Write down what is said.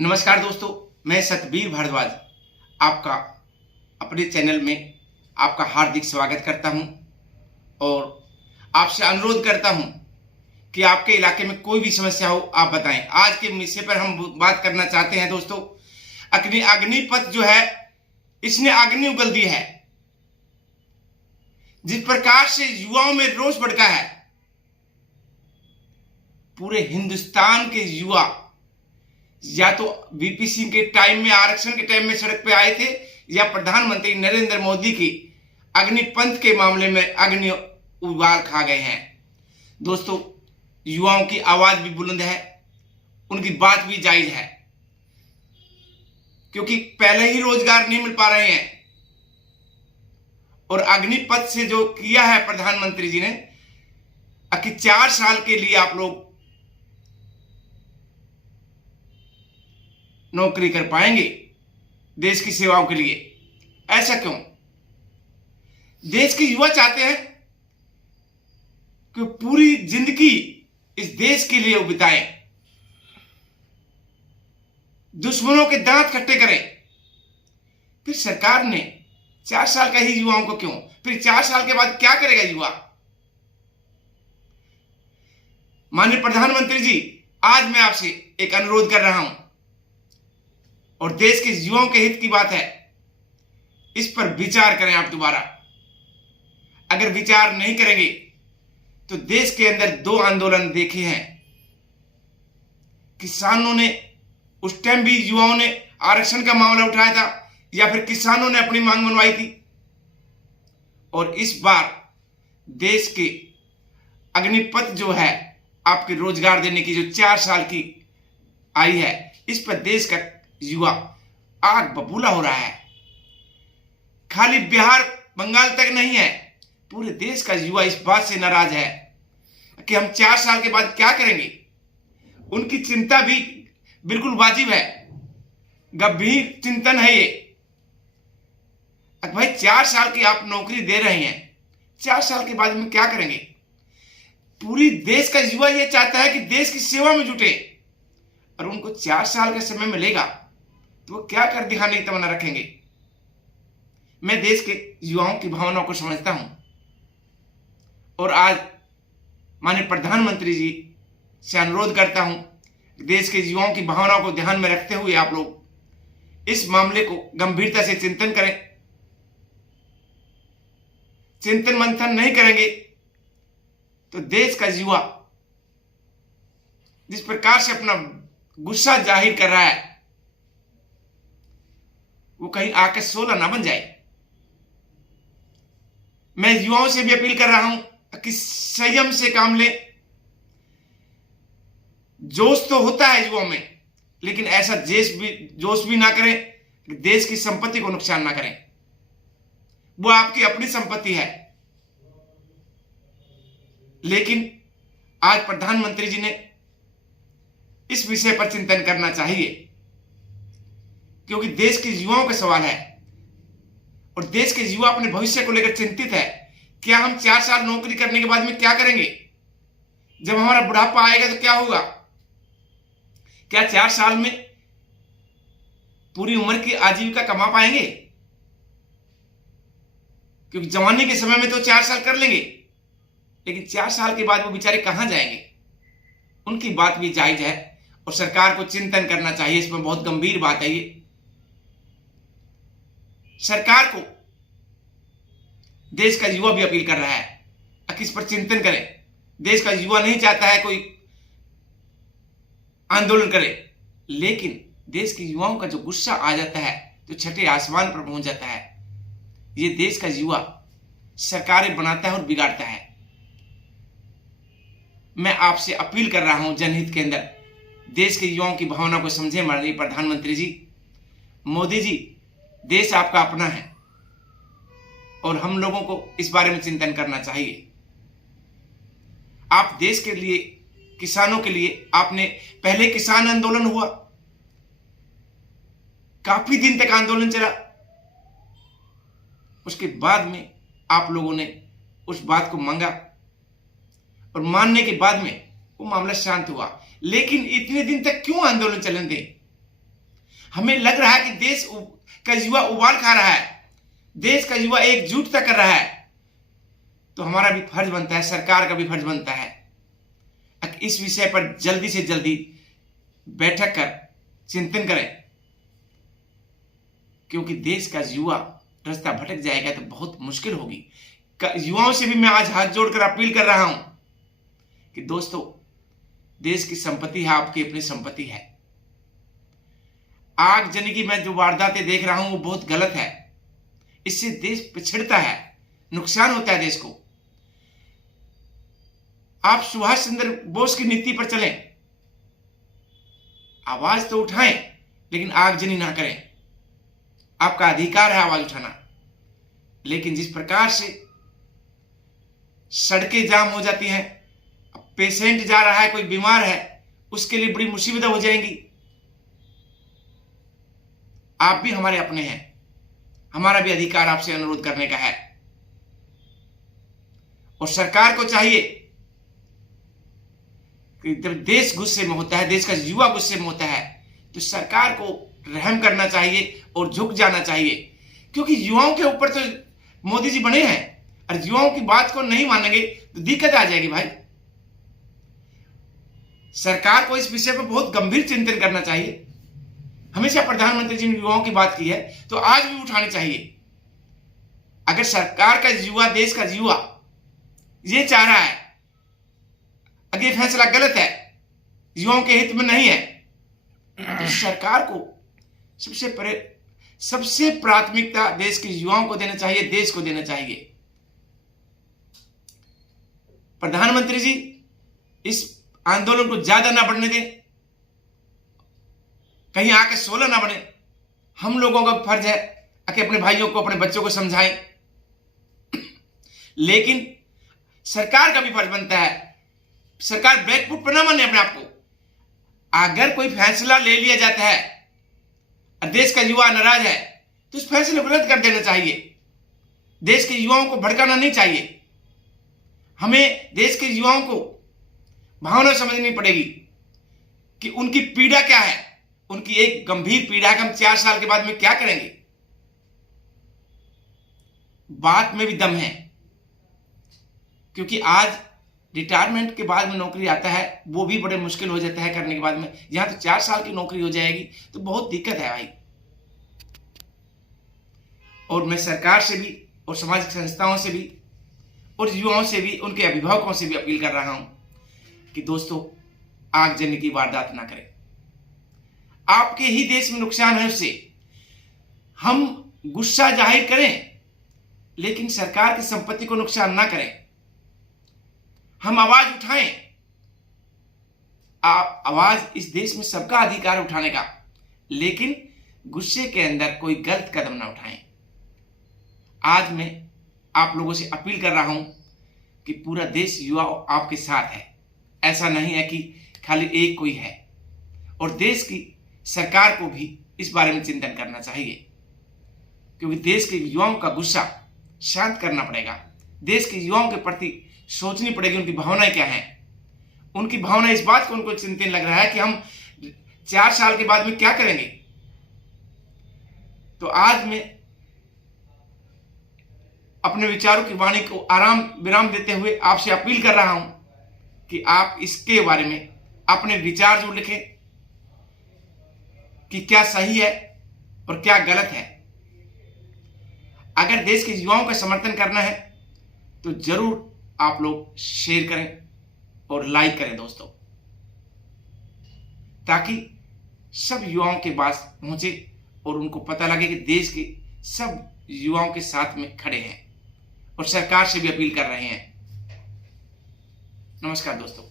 नमस्कार दोस्तों, मैं सतबीर भारद्वाज आपका अपने चैनल में आपका हार्दिक स्वागत करता हूं और आपसे अनुरोध करता हूं कि आपके इलाके में कोई भी समस्या हो आप बताएं। आज के विषय पर हम बात करना चाहते हैं दोस्तों। अग्निपथ जो है इसने अग्नि उगल दी है। जिस प्रकार से युवाओं में रोष भड़का है, पूरे हिंदुस्तान के युवा या तो वीपी सिंह के टाइम में, आरक्षण के टाइम में सड़क पे आए थे, या प्रधानमंत्री नरेंद्र मोदी की अग्निपंथ के मामले में अग्नि उबाल खा गए हैं। दोस्तों, युवाओं की आवाज भी बुलंद है, उनकी बात भी जायज है, क्योंकि पहले ही रोजगार नहीं मिल पा रहे हैं। और अग्निपथ से जो किया है प्रधानमंत्री जी ने कि 4 साल के लिए आप लोग नौकरी कर पाएंगे देश की सेवाओं के लिए। ऐसा क्यों? देश के युवा चाहते हैं कि पूरी जिंदगी इस देश के लिए बिताएं, दुश्मनों के दांत खट्टे करें। फिर सरकार ने 4 साल का ही युवाओं को क्यों? फिर 4 साल के बाद क्या करेगा युवा? माननीय प्रधानमंत्री जी, आज मैं आपसे एक अनुरोध कर रहा हूं और देश के युवाओं के हित की बात है, इस पर विचार करें आप दोबारा। अगर विचार नहीं करेंगे तो देश के अंदर 2 आंदोलन देखे हैं। किसानों ने उस टाइम भी युवाओं ने आरक्षण का मामला उठाया था, या फिर किसानों ने अपनी मांग मनवाई थी। और इस बार देश के अग्निपथ जो है आपके रोजगार देने की जो 4 साल की आई है, इस पर देश का युवा आग बबूला हो रहा है। खाली बिहार बंगाल तक नहीं है, पूरे देश का युवा इस बात से नाराज है कि हम 4 साल के बाद क्या करेंगे। उनकी चिंता भी बिल्कुल वाजिब है, गंभीर चिंतन है ये। भाई 4 साल की आप नौकरी दे रहे हैं, 4 साल के बाद में क्या करेंगे? पूरी देश का युवा ये चाहता है कि देश की सेवा में जुटे, और उनको 4 साल का समय मिलेगा तो वो क्या कर दिखाने की तमन्ना रखेंगे? मैं देश के युवाओं की भावनाओं को समझता हूं और आज माननीय प्रधानमंत्री जी से अनुरोध करता हूं, देश के युवाओं की भावनाओं को ध्यान में रखते हुए आप लोग इस मामले को गंभीरता से चिंतन करें। चिंतन मंथन नहीं करेंगे तो देश का युवा जिस प्रकार से अपना गुस्सा जाहिर कर रहा है, वो कहीं आके 16 ना बन जाए। मैं युवाओं से भी अपील कर रहा हूं कि संयम से काम लें। जोश तो होता है युवाओं में, लेकिन ऐसा जोश भी ना करें कि देश की संपत्ति को नुकसान ना करें। वो आपकी अपनी संपत्ति है, लेकिन आज प्रधानमंत्री जी ने इस विषय पर चिंतन करना चाहिए, क्योंकि देश के युवाओं का सवाल है और देश के युवा अपने भविष्य को लेकर चिंतित है। क्या हम 4 साल नौकरी करने के बाद में क्या करेंगे? जब हमारा बुढ़ापा आएगा तो क्या होगा? क्या 4 साल में पूरी उम्र की आजीविका कमा पाएंगे? क्योंकि जवानी के समय में तो 4 साल कर लेंगे, लेकिन 4 साल के बाद वो बेचारे कहां जाएंगे? उनकी बात भी जायज है और सरकार को चिंतन करना चाहिए। इसमें बहुत गंभीर बात है ये। सरकार को देश का युवा भी अपील कर रहा है कि इस पर चिंतन करें। देश का युवा नहीं चाहता है कोई आंदोलन करे, लेकिन देश के युवाओं का जो गुस्सा आ जाता है तो छठे आसमान पर पहुंच जाता है। ये देश का युवा सरकारें बनाता है और बिगाड़ता है। मैं आपसे अपील कर रहा हूं जनहित के अंदर, देश के युवाओं की भावना को समझे माननीय प्रधानमंत्री जी। मोदी जी, देश आपका अपना है और हम लोगों को इस बारे में चिंतन करना चाहिए। आप देश के लिए, किसानों के लिए, आपने पहले किसान आंदोलन हुआ, काफी दिन तक आंदोलन चला, उसके बाद में आप लोगों ने उस बात को मांगा और मानने के बाद में वो मामला शांत हुआ। लेकिन इतने दिन तक क्यों आंदोलन चलन दें? हमें लग रहा है कि देश का युवा उबाल खा रहा है, देश का युवा एकजुटता कर रहा है, तो हमारा भी फर्ज बनता है, सरकार का भी फर्ज बनता है इस विषय पर जल्दी से जल्दी बैठक कर चिंतन करें। क्योंकि देश का युवा रास्ता भटक जाएगा तो बहुत मुश्किल होगी। युवाओं से भी मैं आज हाथ जोड़कर अपील कर रहा हूं कि दोस्तों, देश की संपत्ति है, आपकी अपनी संपत्ति है। आगजनी की मैं जो वारदातें देख रहा हूं वो बहुत गलत है। इससे देश पिछड़ता है, नुकसान होता है देश को। आप सुभाष चंद्र बोस की नीति पर चलें, आवाज तो उठाएं लेकिन आगजनी ना करें। आपका अधिकार है आवाज उठाना, लेकिन जिस प्रकार से सड़कें जाम हो जाती हैं, पेशेंट जा रहा है, कोई बीमार है, उसके लिए बड़ी मुसीबतें हो जाएंगी। आप भी हमारे अपने हैं, हमारा भी अधिकार आपसे अनुरोध करने का है। और सरकार को चाहिए कि जब देश गुस्से में होता है, देश का युवा गुस्से में होता है, तो सरकार को रहम करना चाहिए और झुक जाना चाहिए। क्योंकि युवाओं के ऊपर तो मोदी जी बने हैं, और युवाओं की बात को नहीं मानेंगे तो दिक्कत आ जाएगी भाई। सरकार को इस विषय पर बहुत गंभीर चिंतन करना चाहिए। हमेशा प्रधानमंत्री जी ने युवाओं की बात की है, तो आज भी उठानी चाहिए। अगर सरकार का युवा, देश का युवा ये चाह रहा है, अगर ये फैसला गलत है, युवाओं के हित में नहीं है, तो सरकार को सबसे प्राथमिकता देश के युवाओं को देना चाहिए, देश को देना चाहिए। प्रधानमंत्री जी इस आंदोलन को ज्यादा ना बढ़ने दें, कहीं आके 16 ना बने। हम लोगों का फर्ज है कि अपने भाइयों को, अपने बच्चों को समझाएं, लेकिन सरकार का भी फर्ज बनता है, सरकार बैकफुट पर ना माने अपने आप को। अगर कोई फैसला ले लिया जाता है और देश का युवा नाराज है, तो उस फैसले को रद्द कर देना चाहिए। देश के युवाओं को भड़काना नहीं चाहिए। हमें देश के युवाओं को भावना समझनी पड़ेगी कि उनकी पीड़ा क्या है। उनकी एक गंभीर पीड़ा है कि हम 4 साल के बाद में क्या करेंगे। बात में भी दम है, क्योंकि आज रिटायरमेंट के बाद में नौकरी आता है, वो भी बड़े मुश्किल हो जाता है करने के बाद में। यहां तो 4 साल की नौकरी हो जाएगी, तो बहुत दिक्कत है भाई। और मैं सरकार से भी और सामाजिक संस्थाओं से भी और युवाओं से भी, उनके अभिभावकों से भी अपील कर रहा हूं कि दोस्तों, आगजनी की वारदात ना करें। आपके ही देश में नुकसान है उससे। हम गुस्सा जाहिर करें, लेकिन सरकार की संपत्ति को नुकसान ना करें। हम आवाज उठाएं। आवाज इस देश में सबका अधिकार उठाने का, लेकिन गुस्से के अंदर कोई गलत कदम ना उठाएं। आज मैं आप लोगों से अपील कर रहा हूं कि पूरा देश युवा आपके साथ है। ऐसा नहीं है कि खाली एक कोई है। और देश की सरकार को भी इस बारे में चिंतन करना चाहिए, क्योंकि देश के युवाओं का गुस्सा शांत करना पड़ेगा। देश के युवाओं के प्रति सोचनी पड़ेगी उनकी भावनाएं क्या हैं। उनकी भावना इस बात को उनको चिंतन लग रहा है कि हम 4 साल के बाद में क्या करेंगे। तो आज मैं अपने विचारों की वाणी को आराम विराम देते हुए आपसे अपील कर रहा हूं कि आप इसके बारे में अपने विचार जो लिखें कि क्या सही है और क्या गलत है। अगर देश के युवाओं का समर्थन करना है तो जरूर आप लोग शेयर करें और लाइक करें दोस्तों, ताकि सब युवाओं के पास पहुंचे और उनको पता लगे कि देश के सब युवाओं के साथ में खड़े हैं और सरकार से भी अपील कर रहे हैं। नमस्कार दोस्तों।